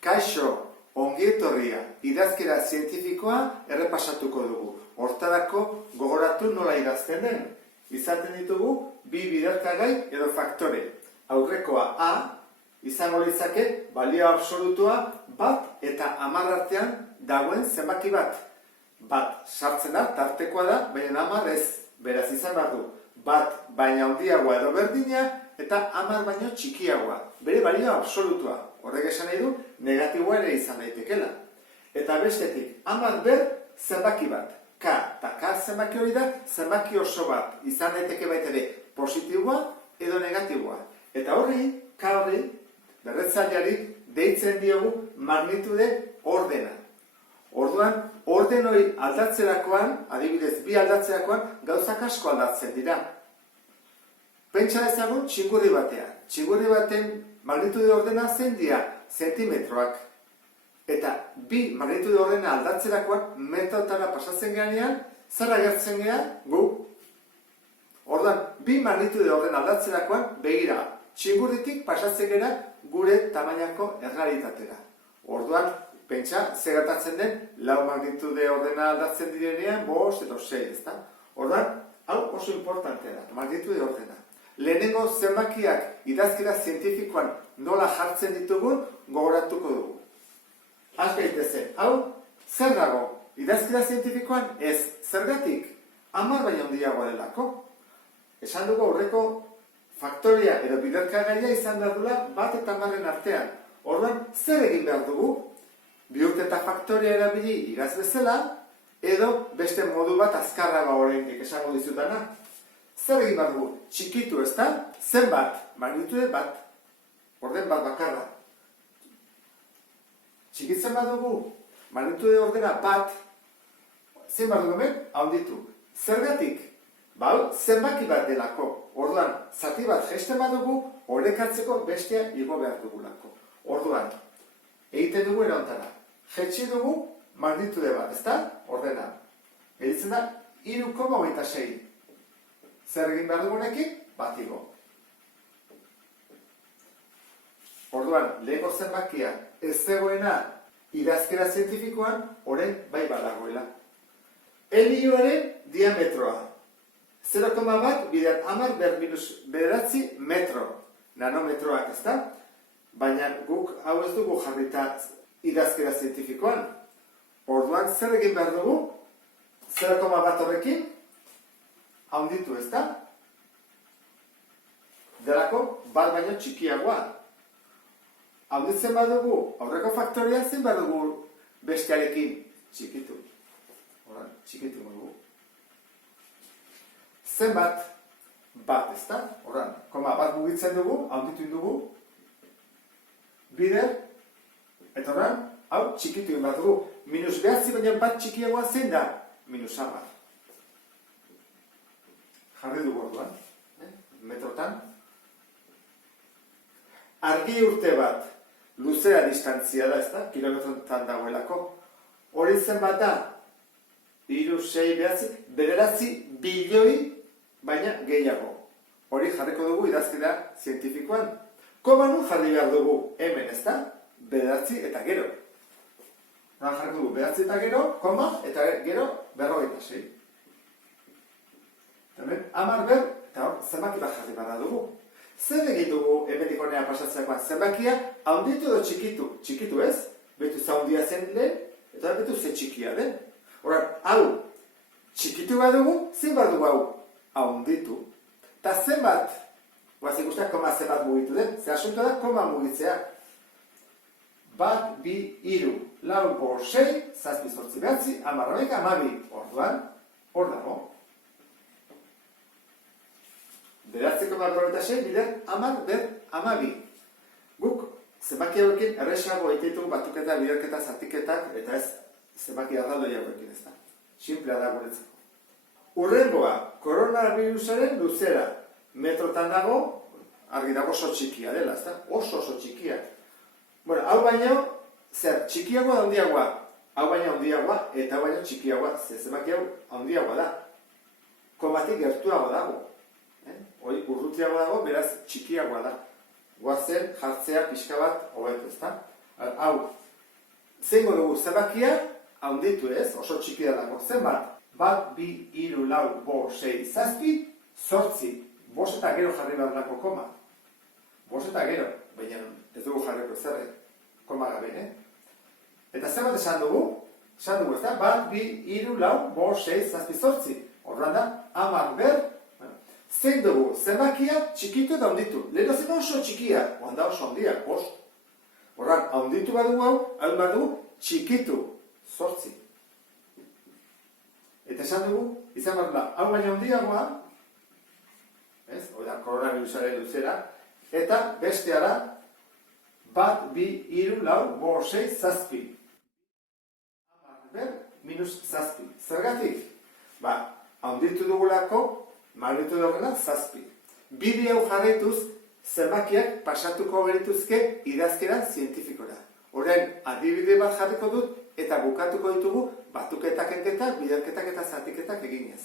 Kaixo, ongietorria, idazkera zientifikoa errepasatuko dugu. Hortarako gogoratu nola idazten den. Izaten ditugu bi biderkagai edo faktore. Aurrekoa A, izango litzake balio absolutua bat eta 10 artean dagoen zenbaki bat. Bat sartzen da, tartekoa da, baina 10 ez. Beraz izan behar du. Bat baina handiagoa edo berdina eta 10 baino txikiagoa. Bere balio absolutua. Horrek esan nahi du, negatiboa ere izan daitekela. Eta bestetik, 10 ber zenbaki bat. K eta K zenbaki hori da, zenbaki oso bat. Izan daiteke baita ere positiboa edo negatiboa. Eta horri, K horri, berretzaileari deitzen diogu magnitude ordena. Orduan, orden hori aldatzerakoan, adibidez, bi aldatzerakoan, gauzak asko aldatzen dira. Pentsa dezagun txingurri batean. Txingurri baten magnitude ordena zein dira zentimetroak. Eta bi magnitude ordena aldatzerakoan metrotara pasatzen ganean, zer agertzen gea gu. Orduan, bi magnitude ordena aldatzerakoan begira, txingurritik pasatzen gera gure tamainako errealitatera. Orduan, pentsa, ze gertatzen den, 4 magnitude ordena aldatzen direnean, 5 edo 6, ezta? Orduan, hau oso importantea da, magnitude ordena. Lehenengo zenbakiak idazkera zientifikoan nola jartzen ditugun gogoratuko dugu. Az gaitezen, hau, zer dago? Idazkera zientifikoan ez, zergatik? 10 baino handiagoa delako. Esan dugu aurreko faktoria edo biderkagaia izan behar dula bat eta 10 artean. Orduan, zer egin behar dugu? Bihurte eta faktoria erabili idaz bezala, edo beste modu bat azkarraga oraindik esango dizutana. Zer egin behar dugu? Txikitu, ezta? Zenbat? Magnitude bat. Orden bat bakarra. Txikitzen badugu, magnitude ordena bat, zein behar dugu hemen? Handitu. Zergatik? Bau, zenbaki bat delako. Orduan, zati bat jesten badugu, orekatzeko bestea igo behar dugulako. Orduan, egiten dugu erontara. Jetsi dugu magnitude bat, ezta? Ordena. Editzen da, 3,26. Zer egin behar dugunekin? Bat igo. Orduan, lehenko zenbakia ez zegoena idazkera zientifikoan, orain bai badagoela. Helioaren diametroa. 0,1 bider 10 ber minus 9 metro. Nanometroak, ezta? Baina guk hau ez dugu jarrita idazkera zientifikoan. Orduan, zer egin behar dugu? 0,1 horrekin handitu, ezta? Delako, bat baino txikiagoa. Handitzen badugu, aurreko faktoria zein badugu bestearekin txikitu. Horan, txikitu badugu. Zenbat? Bat, ezta? Horan, bat mugitzen dugu, handitu dugu. Bider, eta horan, hau txikitu bat dugu. Minus 9 baina bat txikiagoa zein da? Minus 10. Jarri dugu orduan, metrotan. Argi urte bat, luzera distantzia da, ezta? Kilometrotan dagoelako. Hori zenbat da? 3, 6, 9 bilioi, baina gehiago. Hori jarriko dugu idazkera zientifikoan. Koma nun jarri behar dugu hemen, ezta? 9 eta gero. Jarri dugu 9 eta gero, koma, eta gero 46. Hemen, 10 ber, eta hor, zenbaki bat jarri behar dugu. Zer egin dugu hemendik honea pasatzeakoan? Zenbakia handitu edo txikitu? Txikitu ez? Betu za handia zen lehen, eta betu ze txikia den. Horan, hau, txikitu bat dugu, zein bat dugu hau? Handitu. Eta zenbat, guazik usteak koma zenbat mugitu den, ze asunto da koma mugitzea. 1, 2, 3, 4, 5, 6, 7, 8, 9, 10, 11, 12. Orduan, hor dago. 9,46 bider 10 ber 12. Guk zenbaki hauekin erresago egitetugu batuketa, biderketa, zatiketak, eta ez zenbaki arraldoi hauekin, ez da. Simplea da guretzako. Hurrengoa, koronavirusaren luzera. Metrotan dago, argi dago oso txikia dela, ez da? Oso txikia. Bueno, hau baino, zer, txikiagoa da handiagoa. Hau baino handiagoa eta hau baino txikiagoa. Zenbaki hau handiagoa da. Komatik gertuago dago. Hoi urrutiagoa dago, beraz txikiagoa da. Guazen jartzea pixka bat hobetu, ezta? Hau, zeingo dugu zenbakia, handitu ez, oso txikia dago, zenbat? 1, 2, 3, 4, 5, 6, 7, 8, 5 eta gero jarri behar dako koma. 5 eta gero, baina ez dugu jarriko zerre, koma gabe, Eta zenbat esan dugu? Esan dugu, ez da? 1, 2, 3, 4, 5, 6, 7, 8. Horran da, 10 ber. Zein dugu, zenbakia txikitu eta handitu. Lehen zen oso txikia, oanda oso handia, 5. Horran, handitu badugu hau badugu txikitu, 8. Eta esan dugu, izan bat da, hau baina handiagoa, hori da, koronavirusaren luzera, eta bestea da, 1, 2, 3, 4, 5, 6, 7. Ber, minus 7. Zergatik? Handitu dugulako, malditu duguna 7. Bide hau jarraituz, zenbakiak pasatuko gerituzke idazkera zientifikora. Orain, adibide bat jarriko dut, eta bukatuko ditugu batuketak enketa, biderketak eta zatiketak eginez.